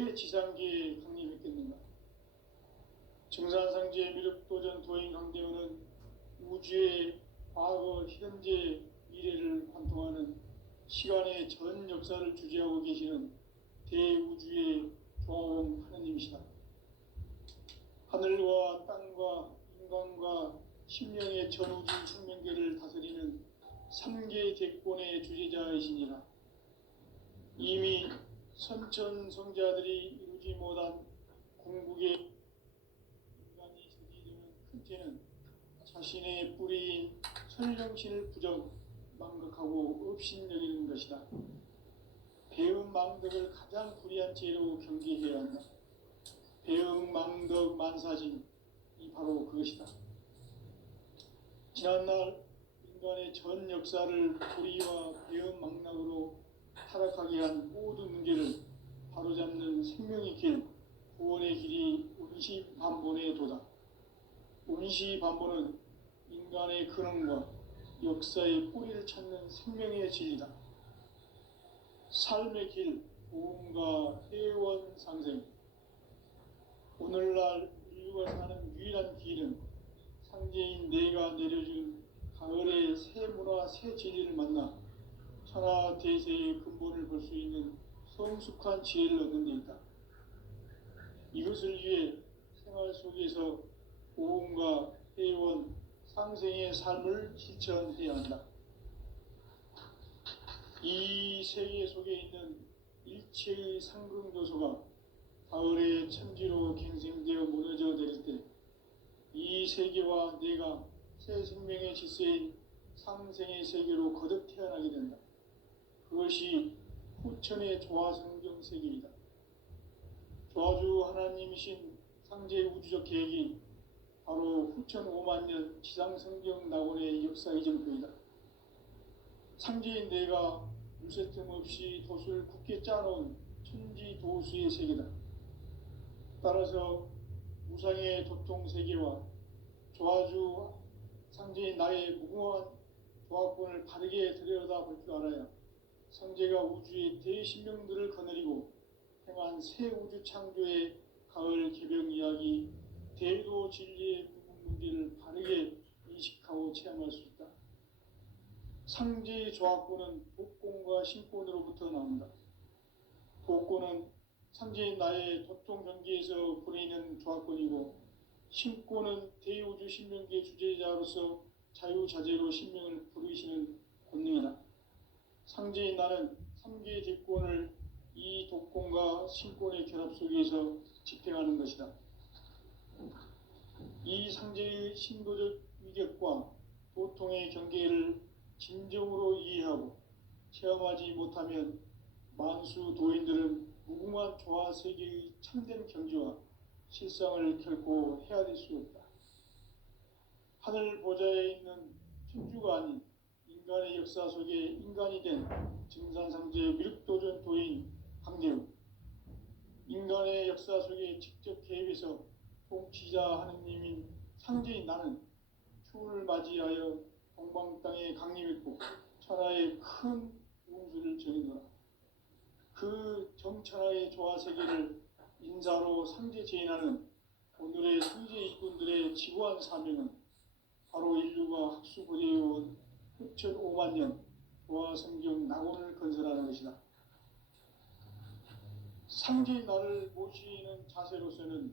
왜 지상계에 강림했겠는가? 증산상제 미륵도전 도인 강대원은 우주의 과거, 현재, 미래를 관통하는 시간의 전 역사를 주재하고 계시는 대우주의 조화원 하느님이시다. 하늘과 땅과 인간과 심령의 전우주 생명계를 다스리는 삼계 대권의 주재자이시니라. 이미 선천성자들이 이루지 못한 궁극의 인간이 저지르는 큰 죄는 자신의 뿌리인 천령신을 부정 망각하고 업신여기는 것이다. 배음 망덕을 가장 불의한 죄로 경계해야 한다. 배음 망덕 만사진이 바로 그것이다. 지난날 인간의 전 역사를 불의와 배음 망락으로 타락하게 한 모든 문제를 바로잡는 생명의 길, 구원의 길이 운시반본의 도다. 운시반본은 인간의 근원과 역사의 뿌리를 찾는 생명의 진리다. 삶의 길, 보험과 회원 상생. 오늘날 인류가 사는 유일한 길은 상제인 내가 내려준 가을의 새 문화, 새 진리를 만나 천하 대세의 근본을 볼 수 있는 성숙한 지혜를 얻는 데 있다. 이것을 위해 생활 속에서 보험과 회원, 상생의 삶을 실천해야 한다. 이 세계 속에 있는 일체의 상승조소가 가을의 천지로 갱생되어 무너져 내릴 때 이 세계와 내가 새 생명의 질서인 상생의 세계로 거듭 태어나게 된다. 그것이 후천의 조화성경 세계이다. 조화주 하나님이신 상제 우주적 계획이 바로 후천 5만년 지상성경 낙원의 역사 이정표이다. 상제인 내가 물새 틈 없이 도수를 굳게 짜놓은 천지도수의 세계다. 따라서 우상의 도통세계와 조화주 상제인 나의 무궁한 조화권을 바르게 들여다볼 줄 알아야 상제가 우주의 대신명들을 거느리고 행한 새 우주 창조의 가을 개병 이야기, 대도 진리의 묵은 문제를 바르게 인식하고 체험할 수 있다. 상제의 조화권은 복권과 신권으로부터 나온다. 복권은 상제인 나의 도통 경계에서 보내는 조화권이고, 신권은 대우주 신명계 주제자로서 자유자재로 신명을 부르시는 권능이다. 상제인 나는 3개 대권을 이 독권과 신권의 결합 속에서 집행하는 것이다. 이 상제의 신도적 위격과 도통의 경계를 진정으로 이해하고 체험하지 못하면 만수 도인들은 무궁한 조화 세계의 참된 경지와 실상을 결코 헤아릴 수 없다. 하늘 보좌에 있는 천주가 아닌 인간의 역사 속에 인간이 된 증산상제 미륵도전 도인 강대우, 인간의 역사 속에 직접 개입해서 통치자 하느님인 상제인 나는 추운을 맞이하여 동방 땅에 강림했고 천하의 큰 운수를 전이노라. 그 정천하의 조화세계를 인사로 상제 제인하는 오늘의 상제 일꾼들의 지구한 사명은 바로 인류가 학수고대해온 후천 5만년 조화성경 낙원을 건설하는 것이다. 상제의 나를 모시는 자세로서는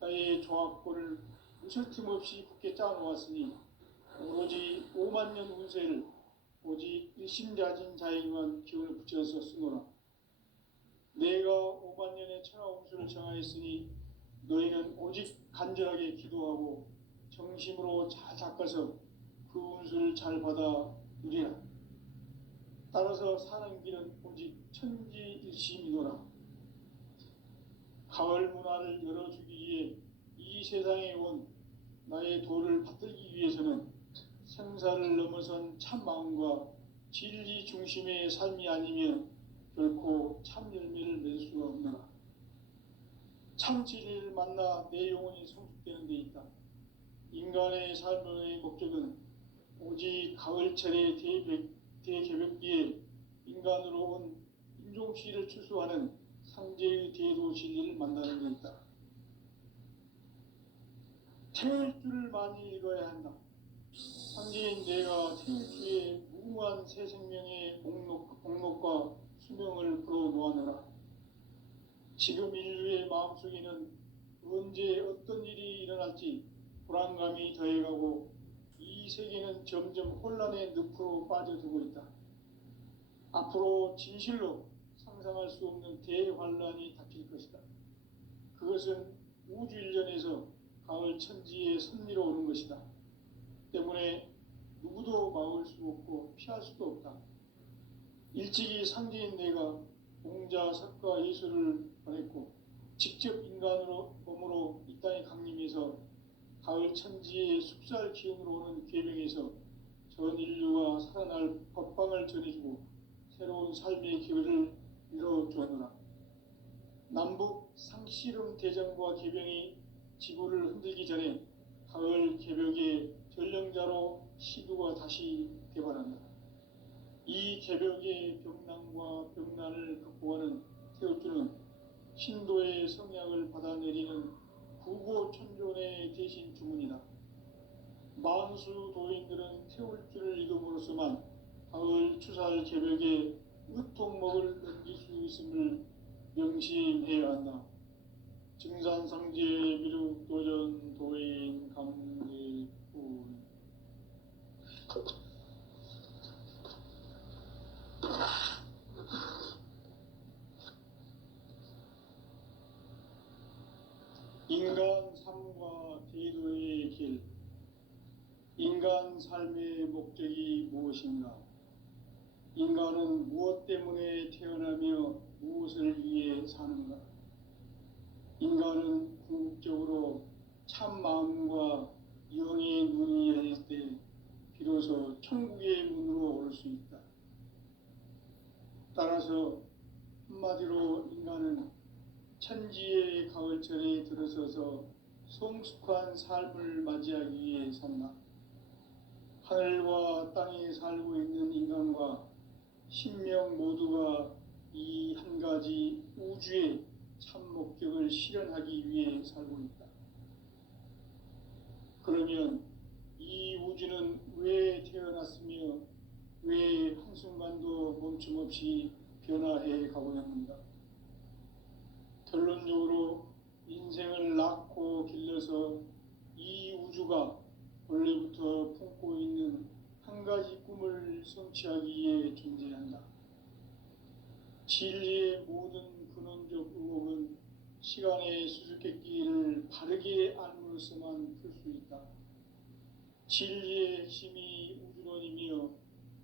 나의 조화권을 무설틈 없이 굳게 짜놓았으니 오로지 5만년 운세를 오직 일심자진 자에게만 기운을 붙여서 쓰노라. 내가 5만년의 천하 운수를 정하였으니 너희는 오직 간절하게 기도하고 정심으로 잘 닦아서 그 운수를 잘 받아 누리라. 따라서 사는 길은 오직 천지일심이노라. 가을 문화를 열어주기 위해 이 세상에 온 나의 도를 받들기 위해서는 생사를 넘어선 참 마음과 진리 중심의 삶이 아니면 결코 참 열매를 맺을 수가 없노라. 참 진리를 만나 내 영혼이 성숙되는 데 있다. 인간의 삶의 목적은 오직 가을철의 대개벽기에 인간으로 온 인종시를 추수하는 상제의 대도 진리를 만나는 데 있다. 태일주를 많이 읽어야 한다. 상제인 내가 태일주의 무궁한 새 생명의 목록과 수명을 풀어놓아노라. 지금 인류의 마음속에는 언제 어떤 일이 일어날지 불안감이 더해가고 이 세계는 점점 혼란의 늪으로 빠져들고 있다. 앞으로 진실로 상상할 수 없는 대환란이 닥칠 것이다. 그것은 우주 일련에서 가을 천지의 섭리로 오는 것이다. 때문에 누구도 막을 수 없고 피할 수도 없다. 일찍이 상제인 내가 공자, 석가, 예수를 보냈고 직접 인간으로 몸으로 이 땅에 강림해서 가을 천지의 숲살 기운으로 오는 계명에서 전 인류가 살아날 법방을 전해주고 새로운 삶의 기회를 이뤄주었노라. 남북 상씨름 대전과 계병이 지구를 흔들기 전에 가을 개벽의 전령자로 시두가 다시 개발한다. 이 개벽의 병난과 병난을 극복하는 태울주는 신도의 성약을 받아내리는 구고천존의 대신 주문이다. 만수 도인들은 태울주를 읽음으로써만 가을 추살 개벽의 으통목을 넘길 수 있음을 명심해야 한다. 증산상제 미륵도전 도인 강대군. 인간 삶과 대도의 길. 인간 삶의 목적이 무엇인가? 인간은 무엇 때문에 태어나며 무엇을 위해 사는가? 인간은 궁극적으로 참 마음과 영의 눈이 열릴 때 비로소 천국의 문으로 올 수 있다. 따라서 한마디로 인간은 천지의 가을철에 들어서서 성숙한 삶을 맞이하기 위해 산다. 하늘과 땅에 살고 있는 인간과 신명 모두가 이 한 가지 우주의 참 목적을 실현하기 위해 살고 있다. 그러면 이 우주는 왜 태어났으며 왜 한순간도 멈춤없이 변화해 가고 있는가? 결론적으로 인생을 낳고 길러서 이 우주가 원래부터 품고 있는 한 가지 꿈을 성취하기 위해 존재한다. 진리의 모든 근원적 의혹은 시간의 수수께끼를 바르게 알므로써만 풀 수 있다. 진리의 핵심이 우주론이며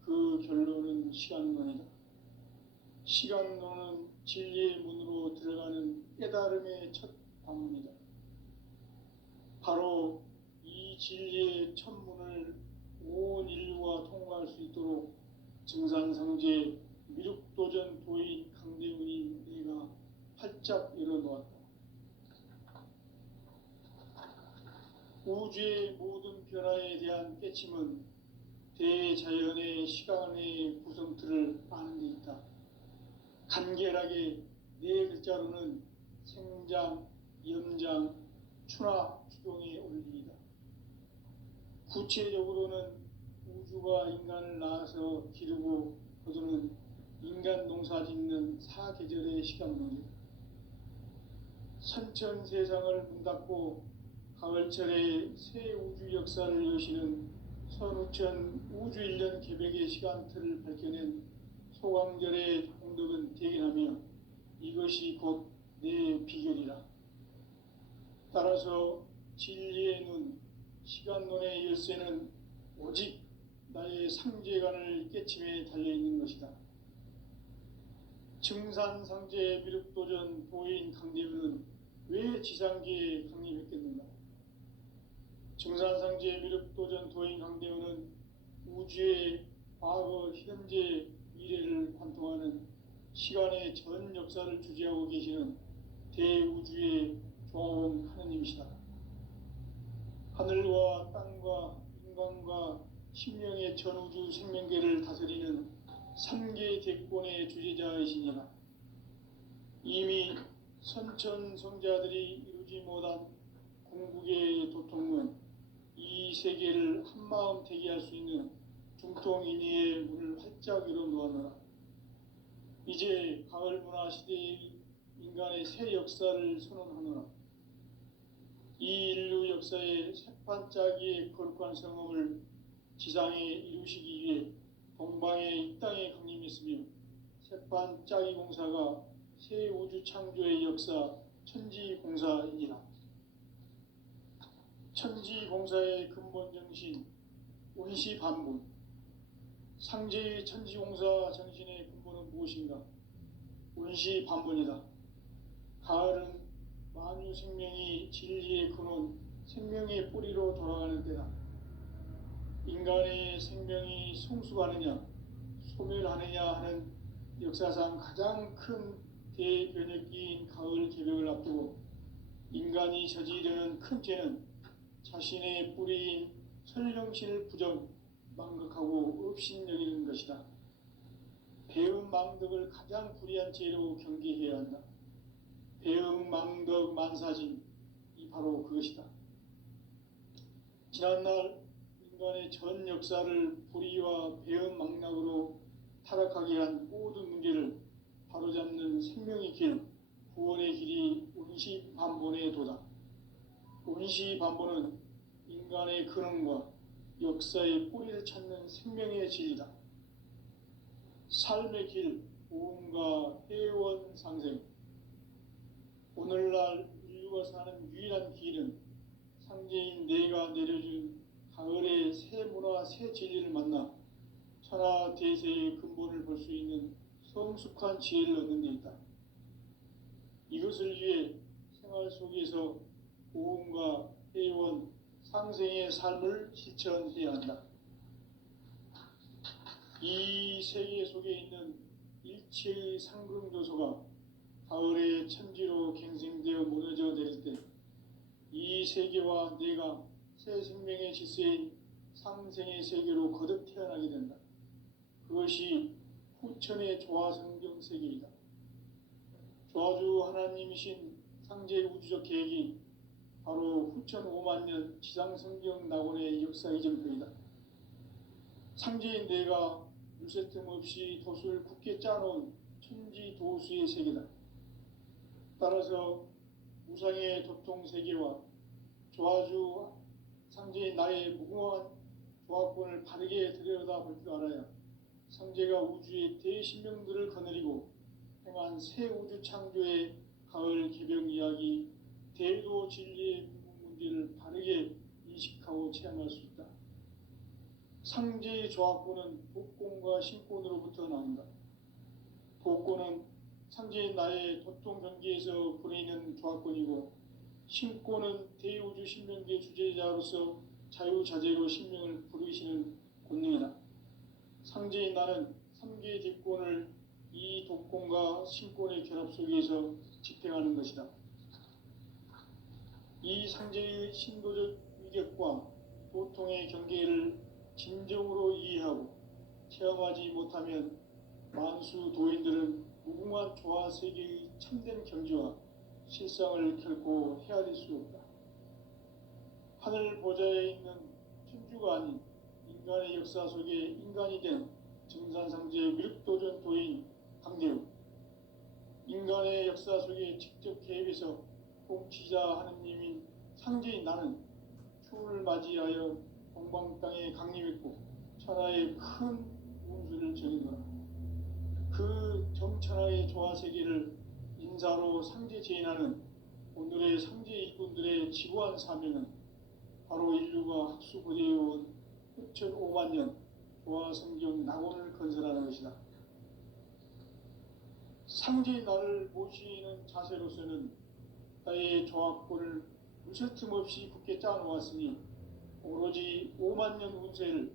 그 결론은 시간론이다. 시간론은 진리의 문으로 들어가는 깨달음의 첫 관문이다. 바로 이 진리의 첫 문을 온 인류가 통과할 수 있도록 증산상제 미륵도전 도인 강대훈이 내가 활짝 열어놓았다. 우주의 모든 변화에 대한 깨침은 대자연의 시간의 구성틀을 아는 데 있다. 간결하게 네 글자로는 생장, 염장, 추나 추동의 원리이다. 구체적으로는 우주가 인간을 낳아서 기르고 거두는 인간 농사 짓는 사계절의 시간론이다. 선천 세상을 문 닫고 가을철에 새 우주 역사를 여시는 선우천 우주 1년 개벽의 시간틀을 밝혀낸 소강절의 홍덕은 대견하며 이것이 곧 내 비결이라. 따라서 진리의 눈, 시간론의 열쇠는 오직 나의 상제관을 깨침에 달려있는 것이다. 증산상제 미륵도전 도인 강대훈은 왜 지상계에 강림했겠는가? 증산상제 미륵도전 도인 강대훈은 우주의 과거, 현재, 미래를 관통하는 시간의 전 역사를 주재하고 계시는 대우주의 조화원 하느님이시다. 하늘과 땅과 인간과 신명의 전우주 생명계를 다스리는 삼계 대권의 주재자이시니라. 이미 선천성자들이 이루지 못한 궁극의 도통은 이 세계를 한마음 되게 할 수 있는 중통인의의 문을 활짝 열어 놓았노라. 이제 가을 문화 시대의 인간의 새 역사를 선언하노라. 이 인류 역사의 새반짝이의 거룩한 성음을 지상에 이루시기 위해 동방의 이 땅에 강림했으며 새반짝이 공사가 새 우주 창조의 역사 천지공사이니라. 천지공사의 근본 정신 원시반분. 상제의 천지공사 정신의 근본은 무엇인가? 원시반분이다. 가을은 만유 생명이 진리의 근원, 생명의 뿌리로 돌아가는 때다. 인간의 생명이 성숙하느냐, 소멸하느냐 하는 역사상 가장 큰 대변혁기인 가을 개벽을 앞두고 인간이 저지르는 큰 죄는 자신의 뿌리인 설령신을 부정, 망극하고 업신여기는 것이다. 배음 망덕을 가장 불의한 죄로 경계해야 한다. 배음 망덕 만사진, 이 바로 그것이다. 지난날 인간의 전 역사를 불의와 배음 망락으로 타락하게 한 모든 문제를 바로잡는 생명의 길, 구원의 길이 원시반본의 도다. 원시반본은 인간의 근원과 역사의 뿌리를 찾는 생명의 진리다. 삶의 길, 보험과 회원 상생. 오늘날 인류가 사는 유일한 길은 상제인 내가 내려준 가을의 새 문화, 새 진리를 만나 천하 대세의 근본을 볼 수 있는 성숙한 지혜를 얻는 데 있다. 이것을 위해 생활 속에서 보험과 회원, 상생의 삶을 실천해야 한다. 이 세계 속에 있는 일체의 상승조소가 가을의 천지로 갱생되어 무너져 내릴 때 이 세계와 내가 새 생명의 질서인 상생의 세계로 거듭 태어나게 된다. 그것이 후천의 조화성경 세계이다. 조화주 하나님이신 상제 우주적 계획이 바로 후천 5만 년 지상성경 낙원의 역사 이정표이다. 상제인 내가 물새틈 없이 돛을 굳게 짜놓은 천지도수의 세계다. 따라서 우상의 도통세계와 조화주 상제인 나의 무궁한 조화권을 바르게 들여다볼 줄 알아야 상제가 우주의 대신명들을 거느리고 행한 새 우주 창조의 가을 개벽 이야기, 대도 진리의 문제를 바르게 인식하고 체험할 수 있다. 상제의 조화권은 복권과 신권으로부터 나온다. 복권은 상제인 나의 도통 경계에서 보내는 조화권이고, 신권은 대우주 신명계 주제자로서 자유자재로 신명을 부르시는 권능이다. 상제인 나는 3개의 뒷권을 이 독권과 신권의 결합 속에서 집행하는 것이다. 이 상제의 신도적 위격과 도통의 경계를 진정으로 이해하고 체험하지 못하면 만수 도인들은 무궁한 조화 세계의 참된 경지와 실상을 결코 헤아릴 수 없다. 하늘 보좌에 있는 천주가 아닌 인간의 역사 속에 인간이 된 증산상제의 미륵도전 도인 강대우, 인간의 역사 속에 직접 개입해서 통치자 하느님인 상제인 나는 추운을 맞이하여 동방 땅에 강림했고 천하의 큰 운수를 전이노라. 그 정천하의 조화세계를 인사로 상제 제인하는 오늘의 상제 일꾼들의 지구한 사명은 바로 인류가 학수고대해온 후천 5만 년 조화성경 낙원을 건설하는 것이다. 상제의 나를 모시는 자세로서는 나의 조화권을 무쇠틈 없이 굳게 짜놓았으니 오로지 5만 년 운세를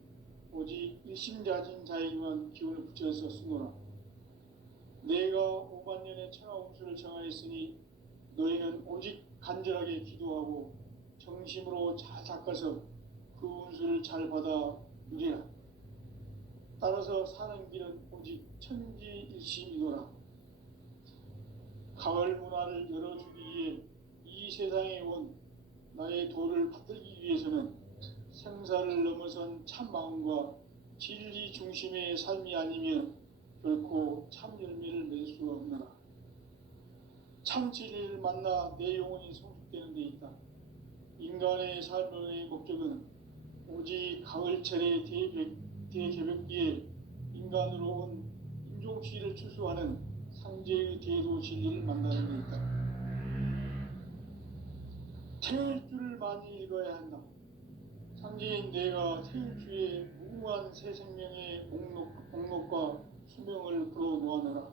오직 일심자진 자에게만 기운을 붙여서 쓰노라. 내가 5만 년의 천하 운수를 정하였으니 너희는 오직 간절하게 기도하고 정심으로 잘 닦아서 그 운수를 잘 받아 누리라. 따라서 사는 길은 오직 천지일심이노라. 가을 문화를 열어주기 위해 이 세상에 온 나의 도를 받들기 위해서는 생사를 넘어선 참 마음과 진리 중심의 삶이 아니면 결코 참 열매를 맺을 수가 없노라. 참 진리를 만나 내 영혼이 성숙되는 데 있다. 인간의 삶의 목적은 오직 가을철의 대개벽기에 인간으로 온 인종시를 추수하는 상제의 대도 진리를 만나는 데 있다. 태일주를 많이 읽어야 한다. 상제인 내가 태일주의 무궁한 새 생명의 목록과 수명을 불어놓아노라.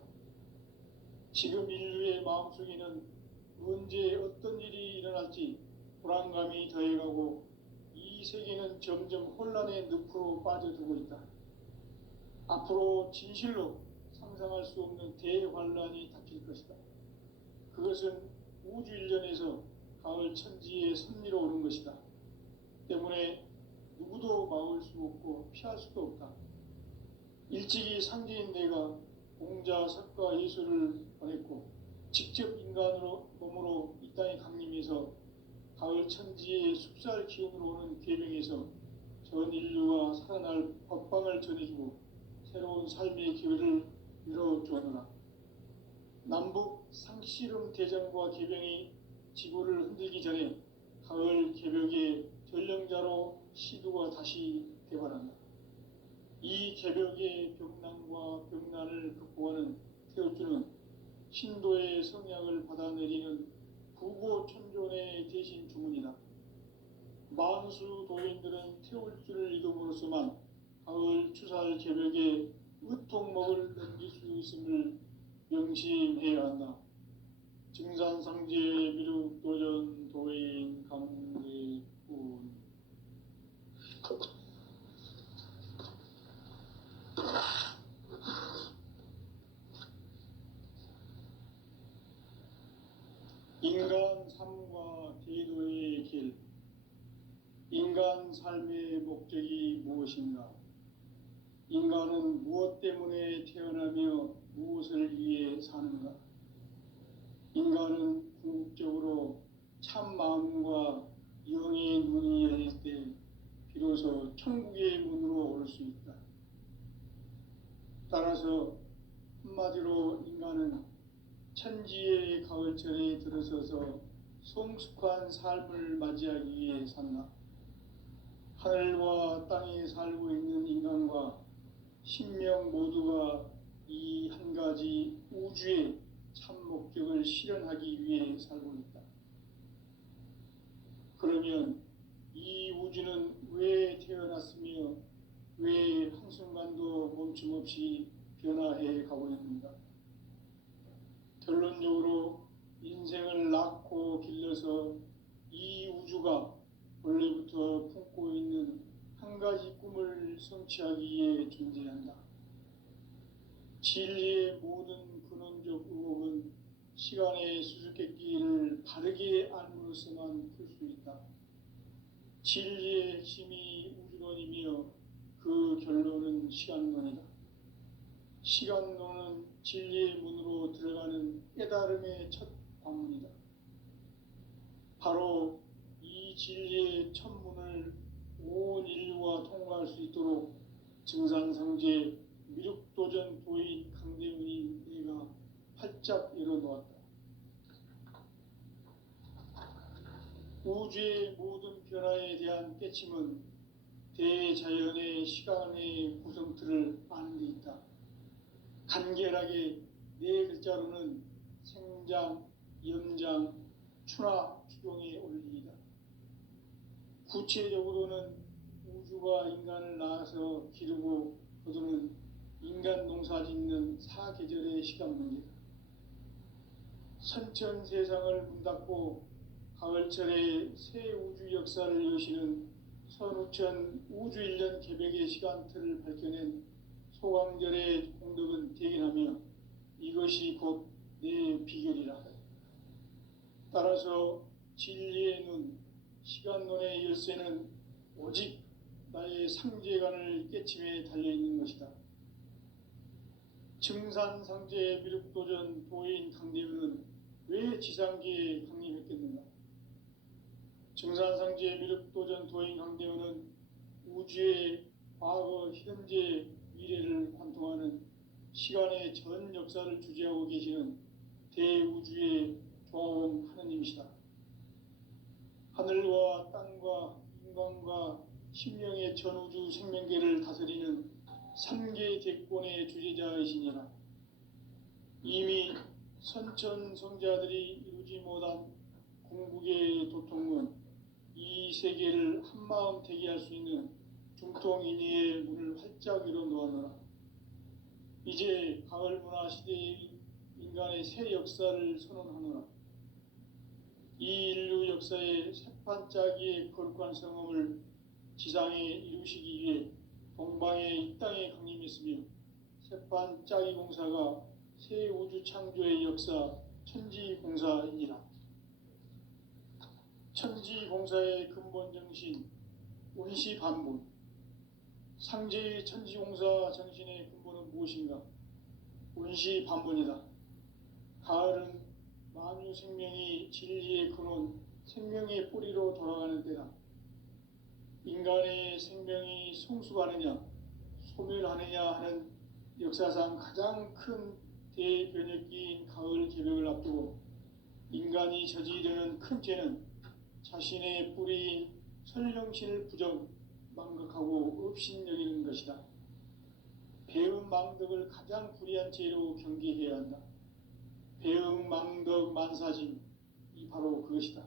지금 인류의 마음속에는 언제 어떤 일이 일어날지 불안감이 더해가고 이 세계는 점점 혼란의 늪으로 빠져들고 있다. 앞으로 진실로 상상할 수 없는 대환란이 닥칠 것이다. 그것은 우주 일련에서 가을 천지의 섭리로 오는 것이다. 때문에 누구도 막을 수 없고 피할 수도 없다. 일찍이 상제인 내가 공자, 석가, 예수를 보냈고 직접 인간으로 몸으로 이 땅에 강림해서 가을 천지의 숲살 기운으로 오는 계명에서 전 인류가 살아날 법방을 전해주고 새로운 삶의 기회를 열어주었노라. 남북 상씨름 대전과 계병이 지구를 흔들기 전에 가을 개벽의 전령자로 시도가 다시 개발한다. 이 개벽의 벽난과 벽난을 극복하는 태울주는 신도의 성약을 받아내리는 부고천존의 대신 주문이다. 만수 도인들은 태울주를 읽음으로써만 가을 추살 개벽의 으통목을 넘길 수 있음을 명심해야 한다. 증산상제 미륵도전 도인 강대군. 인간 삶과 대도의 길. 인간 삶의 목적이 무엇인가? 인간은 무엇 때문에 태어나며 무엇을 위해 사는가? 인간은 궁극적으로 참 마음과 영의 눈이 열릴 때 비로소 천국의 문으로 올 수 있다. 따라서 한마디로 인간은 천지의 가을철에 들어서서 성숙한 삶을 맞이하기 위해 산다. 하늘과 땅에 살고 있는 인간과 신명 모두가 이 한 가지 우주의 참 목적을 실현하기 위해 살고 있다. 그러면 이 우주는 왜 태어났으며 왜 한순간도 멈춤없이 변화해 가고 있는가? 결론적으로 인생을 낳고 길러서 이 우주가 원래부터 품고 있는 한 가지 꿈을 성취하기 위해 존재한다. 진리의 모든 근원적 의혹은 시간의 수수께끼를 바르게 알므로서만 풀 수 있다. 진리의 핵심이 우주론이며 그 결론은 시간론이다. 시간론은 진리의 문으로 들어가는 깨달음의 첫 관문이다. 바로 이 진리의 첫 문을 온 인류가 통과할 수 있도록 증산상제 미륵도전 도인 강대훈이 내가 활짝 열어놓았다. 우주의 모든 변화에 대한 깨침은 대자연의 시간의 구성틀을 아는 데 있다. 간결하게 네 글자로는 생장, 연장, 추나 추종의 원리이다. 구체적으로는 우주가 인간을 낳아서 기르고 거두는 인간 농사 짓는 사계절의 시간 문제다. 선천 세상을 문 닫고 가을철에 새 우주 역사를 여시는 선우천 우주일년 개벽의 시간틀을 밝혀낸 소강절의 공덕은 대견하며 이것이 곧 내 비결이라. 따라서 진리의 눈, 시간론의 열쇠는 오직 나의 상제관을 깨침에 달려있는 것이다. 증산상제 미륵도전 도인 강대훈은 지상계에 강림했겠는가. 증산상제 미륵도전 도인 강대원은 우주의 과거, 현재, 미래를 관통하는 시간의 전 역사를 주재하고 계시는 대우주의 조화원 하느님이시다. 하늘과 땅과 인간과 심령의 전우주 생명계를 다스리는 삼계 대권의 주재자이시니라. 이미 선천성자들이 이루지 못한 궁극의 도통은 이 세계를 한마음 되게 할 수 있는 중통인의의 문을 활짝 열어 놓았노라. 이제 가을 문화 시대의 인간의 새 역사를 선언하노라. 이 인류 역사의 새판짜기의 거룩한 성험을 지상에 이루시기 위해 동방의 이 땅에 강림했으며 새판짜기 공사가 새 우주 창조의 역사 천지공사이니라. 천지공사의 근본 정신 원시반본. 상제의 천지공사 정신의 근본은 무엇인가? 원시반본이다. 가을은 만유 생명이 진리의 근원, 생명의 뿌리로 돌아가는 때다. 인간의 생명이 성숙하느냐, 소멸하느냐 하는 역사상 가장 큰 대변혁기인 가을 개벽을 앞두고 인간이 저지르는 큰 죄는 자신의 뿌리인 설령신을 부정, 망각하고 업신여기는 것이다. 배음 망덕을 가장 불의한 죄로 경계해야 한다. 배음 망덕 만사짐, 이 바로 그것이다.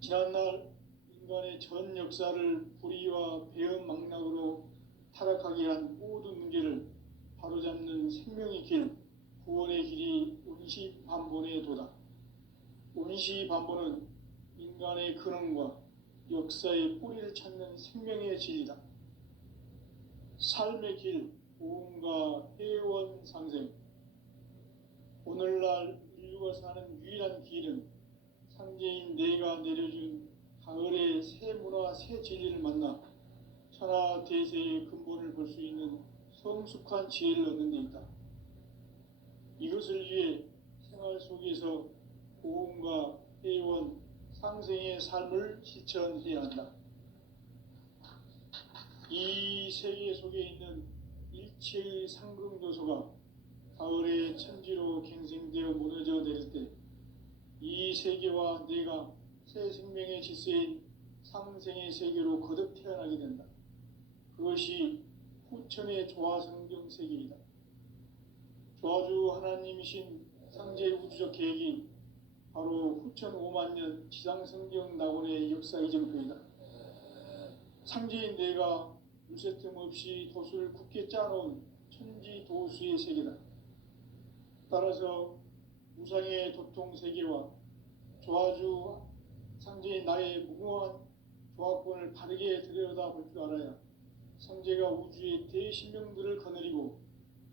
지난날 인간의 전 역사를 불의와 배음 망락으로 타락하게 한 모든 문제를 바로잡는 생명의 길, 구원의 길이 원시반본의 도다. 원시반본은 인간의 근원과 역사의 뿌리를 찾는 생명의 진리다. 삶의 길, 보험과 회원 상생. 오늘날 인류가 사는 유일한 길은 상제인 내가 내려준 가을의 새 문화, 새 진리를 만나 천하 대세의 근본을 볼 수 있는 성숙한 지혜를 얻는 데 있다. 이것을 위해 생활 속에서 보험과 회원, 상생의 삶을 실천해야 한다. 이 세계 속에 있는 일체의 상승요소가 가을의 천지로 갱생되어 무너져 내릴 때 이 세계와 내가 새 생명의 질서인 상생의 세계로 거듭 태어나게 된다. 그것이 후천의 조화성경 세계이다. 조화주 하나님이신 상제 우주적 계획이 바로 후천 5만 년 지상성경 낙원의 역사 이정표이다. 상제인 내가 물새틈 없이 도수를 굳게 짜놓은 천지도수의 세계다. 따라서 무상의 도통 세계와 조화주 상제인 나의 무궁한 조화권을 바르게 들여다볼 줄 알아야 상제가 우주의 대신명들을 거느리고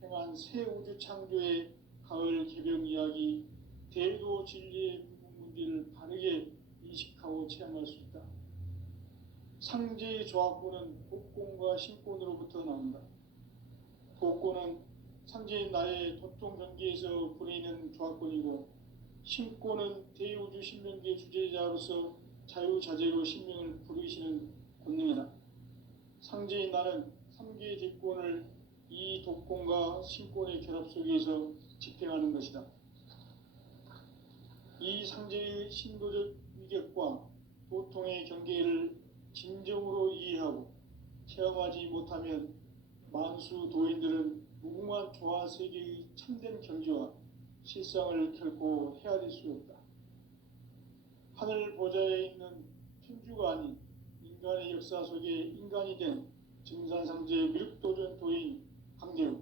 행한 새 우주 창조의 가을 개벽 이야기, 대도 진리의 문제를 바르게 인식하고 체험할 수 있다. 상제의 조화권은 복권과 신권으로부터 나온다. 복권은 상제인 나의 도통 경계에서 부리는 조화권이고, 신권은 대우주 신명계 주제자로서 자유자재로 신명을 부르시는 권능이다. 상제인 나는 3개의 대권을 이 독권과 신권의 결합 속에서 집행하는 것이다. 이 상제의 신도적 위격과 도통의 경계를 진정으로 이해하고 체험하지 못하면 만수 도인들은 무궁한 조화 세계의 참된 경지와 실상을 결코 헤아릴 수 없다. 하늘 보좌에 있는 천주가 아닌 인간의 역사 속에 인간이 된 증산상제 미륵도전 도인 강대우,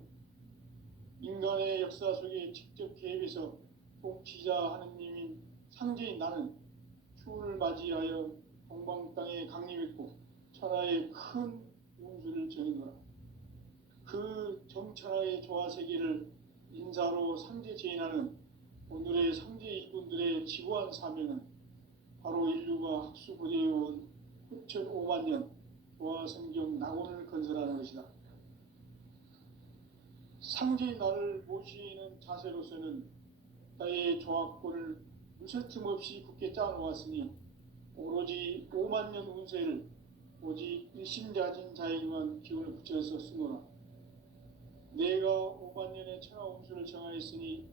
인간의 역사 속에 직접 개입해서 통치자 하느님인 상제인 나는 추운을 맞이하여 동방 땅에 강림했고 천하의 큰 운수를 정해놓아. 그 정천하의 조화세계를 인사로 상제 제인하는 오늘의 상제 일꾼들의 지고한 사명은 바로 인류가 학수고대해온 후천 5만 년 조화성경 낙원을 건설하는 것이다. 상제인 나를 모시는 자세로서는 나의 조합권을 무쇠틈 없이 굳게 짜놓았으니 오로지 5만 년 운세를 오직 일심자진 자에게만 기운을 붙여서 쓰노라. 내가 5만 년의 천하 운수를 정하였으니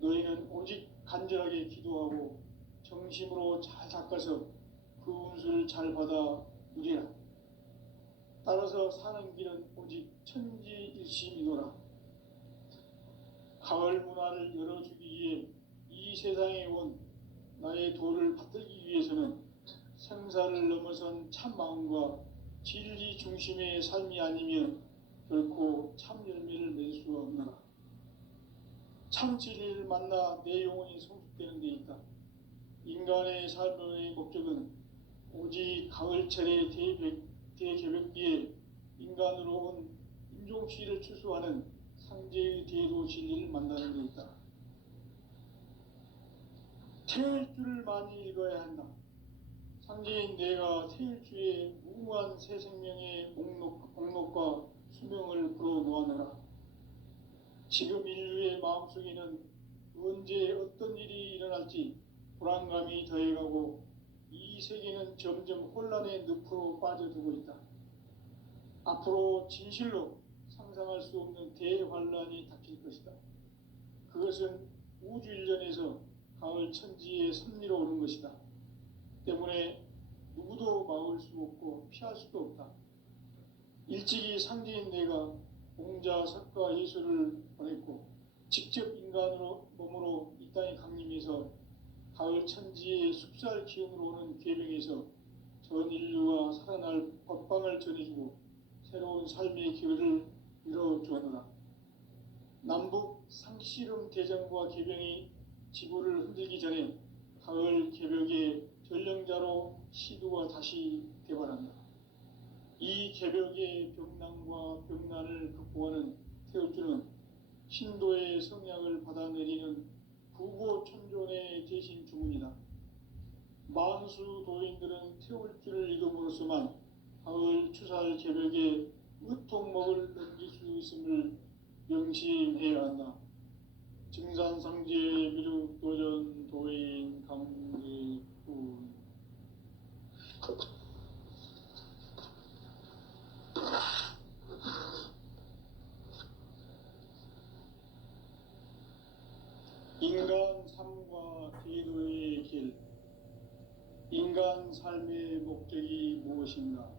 너희는 오직 간절하게 기도하고 정심으로 잘 닦아서 그 운수를 잘 받아 누리라. 따라서 사는 길은 오직 천지일심이노라. 가을 문화를 열어주기 위해 이 세상에 온 나의 도를 받들기 위해서는 생사를 넘어선 참 마음과 진리 중심의 삶이 아니면 결코 참 열매를 맺을 수가 없노라. 참 진리를 만나 내 영혼이 성숙되는 데 있다. 인간의 삶의 목적은 오직 가을철의 대개벽기에 인간으로 온 인종시를 추수하는 상제의 대도 진리를 만나는 데 있다. 태일주를 많이 읽어야 한다. 상제인 내가 태일주의 무궁한 새 생명의 목록과 수명을 불어놓아내라. 지금 인류의 마음속에는 언제 어떤 일이 일어날지 불안감이 더해가고 이 세계는 점점 혼란의 늪으로 빠져들고 있다. 앞으로 진실로 상상할 수 없는 대환란이 닥칠 것이다. 그것은 우주 일련에서 가을 천지의 섭리로 오는 것이다. 때문에 누구도 막을 수 없고 피할 수도 없다. 일찍이 상제인 내가 공자, 석가, 예수를 보냈고 직접 인간으로 몸으로 이 땅에 강림해서 가을 천지의 숲살 기운으로 오는 계명에서 전 인류가 살아날 법방을 전해주고 새로운 삶의 기회를 이뤄주었노라. 남북 상씨름 대전과 계병이 지구를 흔들기 전에 가을 개벽의 전령자로 시두가 다시 개발한다. 이 개벽의 병난과 병난을 극복하는 태울주는 신도의 성약을 받아내리는 부고천존의 대신 주문이다. 만수 도인들은 태울주를 읽음으로써만 가을 추살 개벽의 의통목을 넘길 수 있음을 명심해야 한다. 증산상제 미륵도전 도인 강대군. 인간 삶과 제도의 길. 인간 삶의 목적이 무엇인가?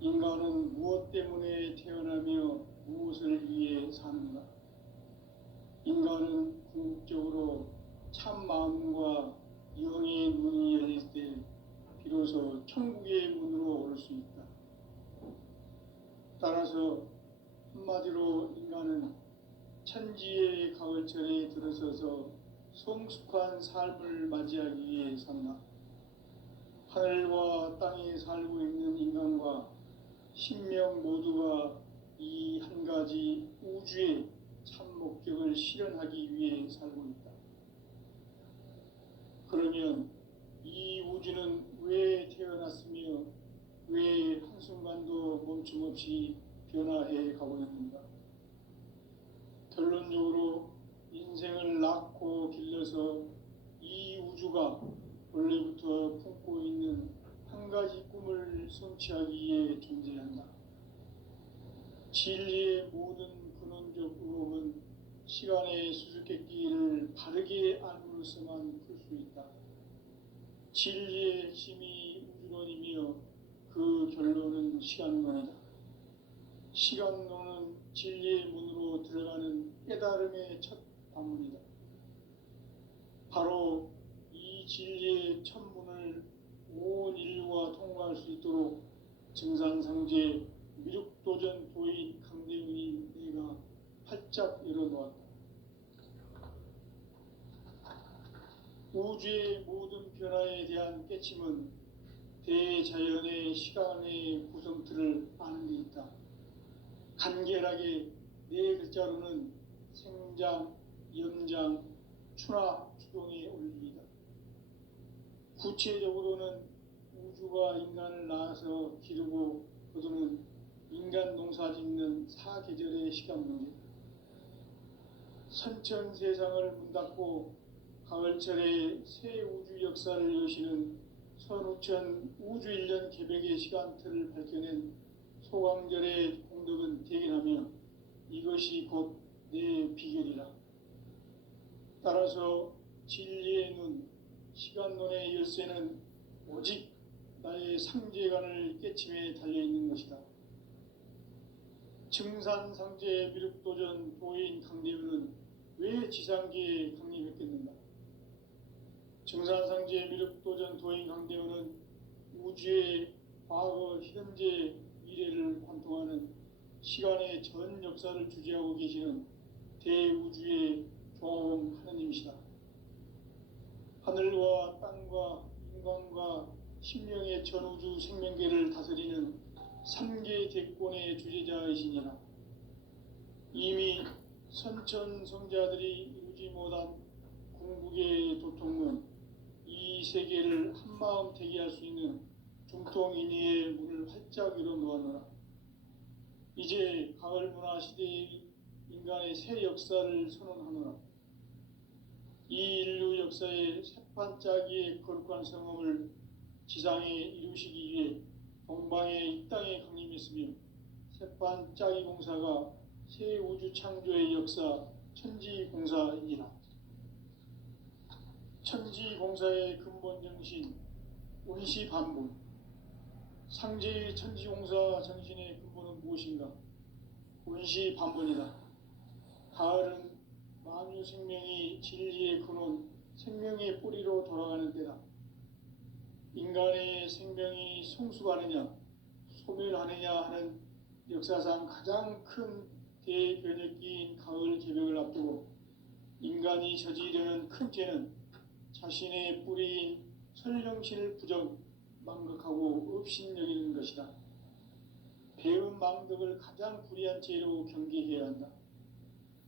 인간은 무엇 때문에 태어나며 무엇을 위해 사는가? 인간은 궁극적으로 참 마음과 영의 문이 열릴 때 비로소 천국의 문으로 오를 수 있다. 따라서 한마디로 인간은 천지의 가을철에 들어서서 성숙한 삶을 맞이하기 위해 산다. 하늘과 땅에 살고 있는 인간과 신명 모두가 이 한 가지 우주의 참 목적을 실현하기 위해 살고 있다. 그러면 이 우주는 왜 태어났으며 왜 한순간도 멈춤없이 변화해 가고 있는가? 결론적으로 인생을 낳고 길러서 이 우주가 원래부터 품고 있는 한 가지 꿈을 성취하기 위해 존재한다. 진리의 모든 근원적 의혹은 시간의 수수께끼를 바르게 알므로서만 풀 수 있다. 진리의 핵심이 우주론이며 그 결론은 시간론이다. 시간론은 진리의 문으로 들어가는 깨달음의 첫 관문이다. 바로 이 진리의 첫 문을 온 인류가 통과할 수 있도록 증산상제 미륵도전 도인 강대훈이 내가 활짝 열어놓았다. 우주의 모든 변화에 대한 깨침은 대자연의 시간의 구성틀을 아는 데 있다. 간결하게 네 글자로는 생장, 염장, 추나, 추동의 원리이다. 구체적으로는 우주가 인간을 낳아서 기르고 거두는 인간 농사 짓는 사계절의 시간 문제다. 선천 세상을 문 닫고 가을철에 새 우주 역사를 여시는 선우천 우주일년 개벽의 시간틀을 밝혀낸 소강절의 공덕은 대견하며 이것이 곧 내 비결이라. 따라서 진리의 눈, 시간론의 열쇠는 오직 나의 상제관을 깨침에 달려있는 것이다. 증산상제 미륵도전 도인 강대우는 왜 지상계에 강림했겠는가? 증산상제 미륵도전 도인 강대우는 우주의 과거, 현재, 미래를 관통하는 시간의 전 역사를 주재하고 계시는 대우주의 조화원 하느님이시다. 하늘과 땅과 인간과 신명의 전우주 생명계를 다스리는 삼계 대권의 주재자이시니라. 이미 선천성자들이 이루지 못한 궁극의 도통문, 이 세계를 한마음 대기할 수 있는 중통인의의 문을 활짝 열어 놓았노라. 이제 가을 문화 시대의 인간의 새 역사를 선언하노라. 이 인류 역사의 새판짜기의 거룩한 성험을 지상에 이루시기 위해 동방의 이 땅에 강림했으며 새판짜기 공사가 새 우주 창조의 역사 천지공사이니라. 천지공사의 근본 정신 운시반본. 상제의 천지공사 정신의 근본은 무엇인가? 운시반본이다. 가을은 만유 생명이 진리의 근원, 생명의 뿌리로 돌아가는 때다. 인간의 생명이 성숙하느냐, 소멸하느냐 하는 역사상 가장 큰 대변혁기인 가을 개벽을 앞두고 인간이 저지르는 큰 죄는 자신의 뿌리인 설령신을 부정, 망각하고 업신여기는 것이다. 배음 망덕을 가장 불의한 죄로 경계해야 한다.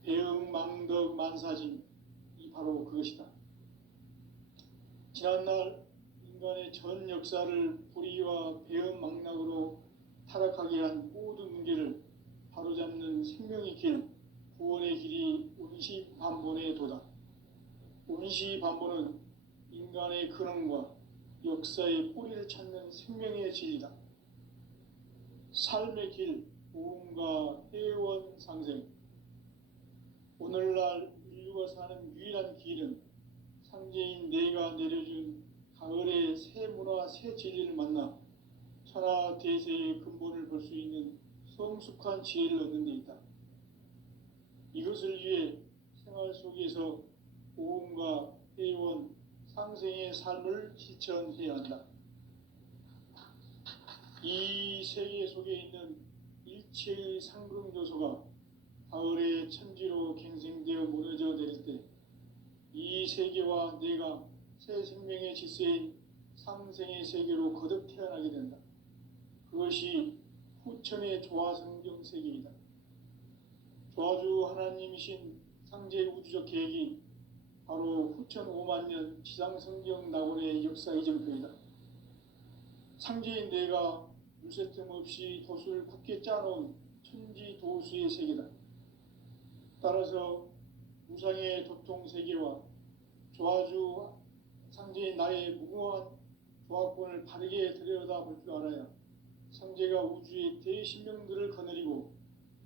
배음 망덕 만사진, 이 바로 그것이다. 지난날 인간의 전 역사를 불의와 배음 망락으로 타락하게 한 모든 문제를 바로잡는 생명의 길, 구원의 길이 운시반본의 도다. 운시반본은 인간의 근원과 역사의 뿌리를 찾는 생명의 진리다. 삶의 길, 보험과 회원 상생. 오늘날 인류가 사는 유일한 길은 상제인 내가 내려준 가을의 새 문화, 새 진리를 만나 천하 대세의 근본을 볼 수 있는 성숙한 지혜를 얻는 데 있다. 이것을 위해 생활 속에서 보험과 회원, 상생의 삶을 실천해야 한다. 이 세계 속에 있는 일체의 상승 요소가 가을의 천지로 갱생되어 무너져 내릴 때 이 세계와 내가 새 생명의 질서인 상생의 세계로 거듭 태어나게 된다. 그것이 후천의 조화성경 세계이다. 조화주 하나님이신 상제 우주적 계획이 바로 후천 5만 년 지상성경 낙원의 역사 이정표이다. 상제인 내가 물새틈 없이 도수를 굳게 짜놓은 천지 도수의 세계다. 따라서 무상의 도통세계와 조화주 상제인 나의 무궁한 조화권을 바르게 들여다볼 줄 알아야 상제가 우주의 대신명들을 거느리고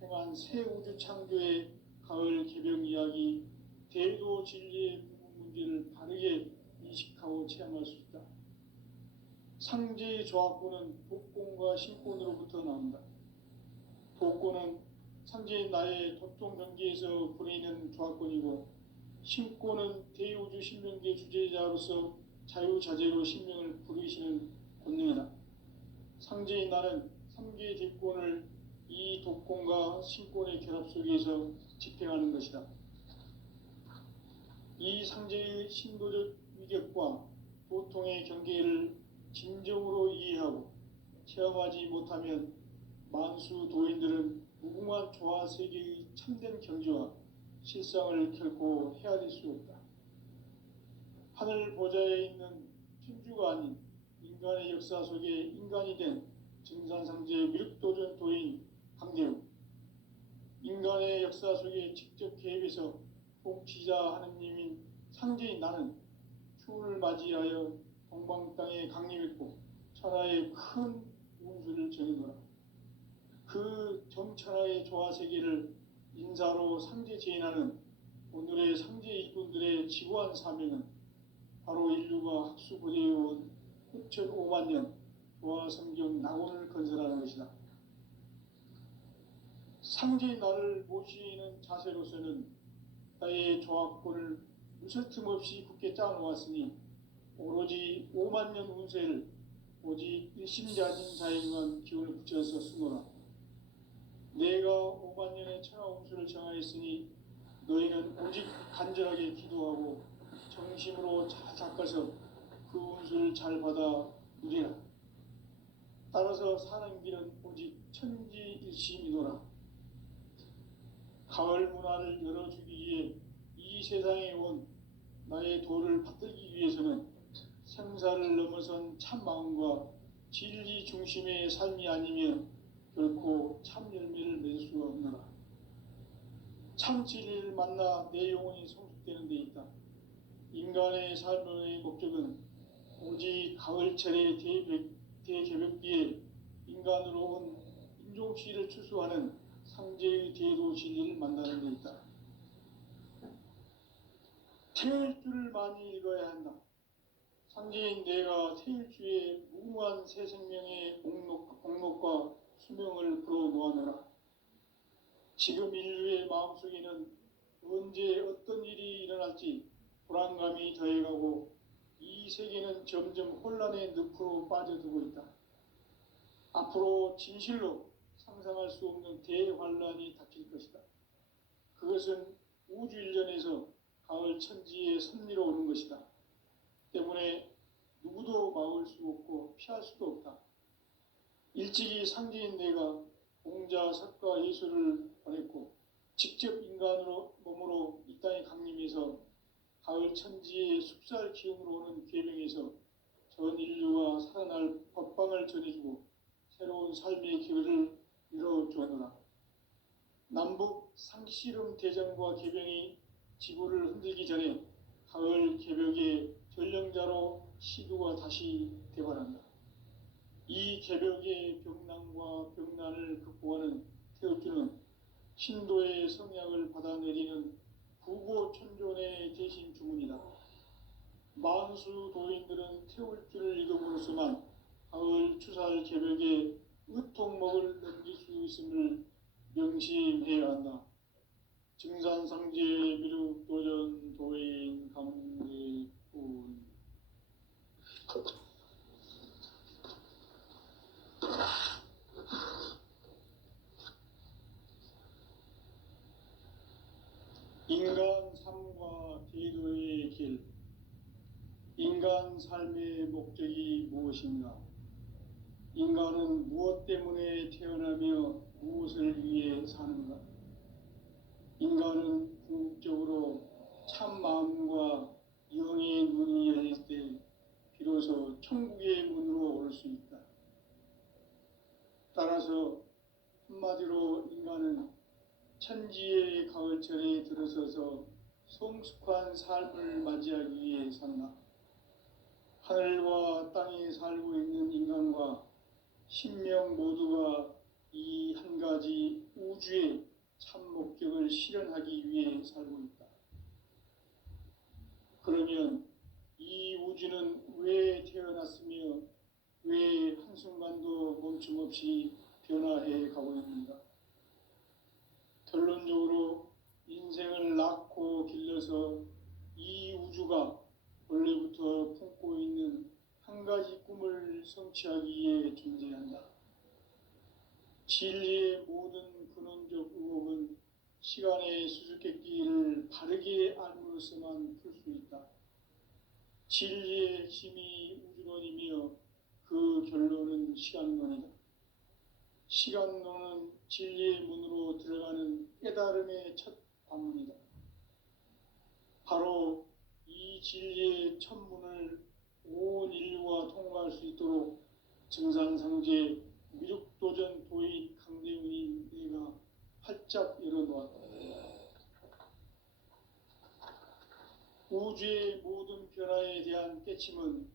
행한 새 우주 창조의 가을 개벽 이야기, 대도 진리의 문제를 바르게 인식하고 체험할 수 있다. 상제의 조화권은 독권과 신권으로부터 나온다. 독권은 상제인 나의 도통 경계에서 보내는 조화권이고, 신권은 대우주 신명계 주제자로서 자유자재로 신명을 부르시는 권능이다. 상제인 나는 3개의 대권을 이 독권과 신권의 결합 속에서 집행하는 것이다. 이 상제의 신도적 위격과 도통의 경계를 진정으로 이해하고 체험하지 못하면 만수 도인들은 무궁한 조화 세계의 참된 경지와 실상을 결코 헤아릴 수 없다. 하늘 보좌에 있는 천주가 아닌 인간의 역사 속에 인간이 된 증산상제 미륵도전 도인 강대우, 인간의 역사 속에 직접 개입해서 통치자 하느님인 상제인 나는 추운을 맞이하여 동방 땅에 강림했고 천하의 큰 운수를 정해노라. 그 정천하의 조화세계를 인사로 상제 제인하는 오늘의 상제 일꾼들의 지고한 사명은 바로 인류가 학수고대해온 6,500만 년 조화성경 낙원을 건설하는 것이다. 상제인 나를 모시는 자세로서는 나의 조합권을 무슨 틈 없이 굳게 짜놓았으니 오로지 5만 년 운세를 오직 일심자진 자에게만 기운을 붙여서 쓰노라. 내가 5만 년의 천하 운수를 정하였으니 너희는 오직 간절하게 기도하고 정심으로 잘 닦아서 그 운수를 잘 받아 누리라. 따라서 사는 길은 오직 천지일심이노라. 가을 문화를 열어주기 위해 이 세상에 온 나의 도를 받들기 위해서는 생사를 넘어선 참 마음과 진리 중심의 삶이 아니면 결코 참 열매를 맺을 수가 없노라. 참 진리를 만나 내 영혼이 성숙되는 데 있다. 인간의 삶의 목적은 오직 가을철의 대개벽기에 인간으로 온 인종시를 추수하는 상제의 대도 진리를 만나는 데 있다. 태일주를 많이 읽어야 한다. 상제인 내가 태일주의 무궁한 새 생명의 목록과 수명을 불어놓아노라. 지금 인류의 마음속에는 언제 어떤 일이 일어날지 불안감이 더해가고 이 세계는 점점 혼란의 늪으로 빠져들고 있다. 앞으로 진실로 상상할 수 없는 대환란이 닥칠 것이다. 그것은 우주 일련에서 가을 천지의 섭리로 오는 것이다. 때문에 누구도 막을 수 없고 피할 수도 없다. 일찍이 상제인 내가 공자, 석가, 예수를 보냈고 직접 인간으로 몸으로 이 땅에 강림해서 가을 천지의 숙살 기운으로 오는 계명에서 전 인류가 살아날 법방을 전해주고 새로운 삶의 기회를 이뤄주었노라. 남북 상씨름 대전과 계병이 지구를 흔들기 전에 가을 개벽의 전령자로 시두가 다시 대발한다. 이 개벽의 병난과 병난을 극복하는 태엽주는 신도의 성약을 받아내리는 부고천존의 대신 주문이다. 만수 도인들은 태울주를 읽음으로써만 가을 추살 개벽의 의통목을 넘길 수 있음을 명심해야 한다. 증산상제 미륵도전 도인 강대군. 인간 삶과 대도의 길. 인간 삶의 목적이 무엇인가? 인간은 무엇 때문에 태어나며 무엇을 위해 사는가? 인간은 궁극적으로 참 마음과 영의 문이 열릴 때 비로소 천국의 문으로 올 수 있다. 따라서 한마디로 인간은 천지의 가을철에 들어서서 성숙한 삶을 맞이하기 위해 산다. 하늘과 땅에 살고 있는 인간과 신명 모두가 이 한 가지 우주의 참 목적을 실현하기 위해 살고 있다. 그러면 이 우주는 왜 태어났으며 왜 한순간도 멈춤없이 변화해 가고 있는가? 결론적으로 인생을 낳고 길러서 이 우주가 원래부터 품고 있는 한 가지 꿈을 성취하기 위해 존재한다. 진리의 모든 근원적 의혹은 시간의 수수께끼를 바르게 알므로서만 풀 수 있다. 진리의 핵심이 우주론이며 그 결론은 시간론이다. 시간론은 진리의 문으로 들어가는 깨달음의 첫 관문이다. 바로 이 진리의 첫 문을 온 인류가 통과할 수 있도록 증산상제 미륵도전 도인 강대훈인 내가 활짝 열어놓았다. 우주의 모든 변화에 대한 깨침은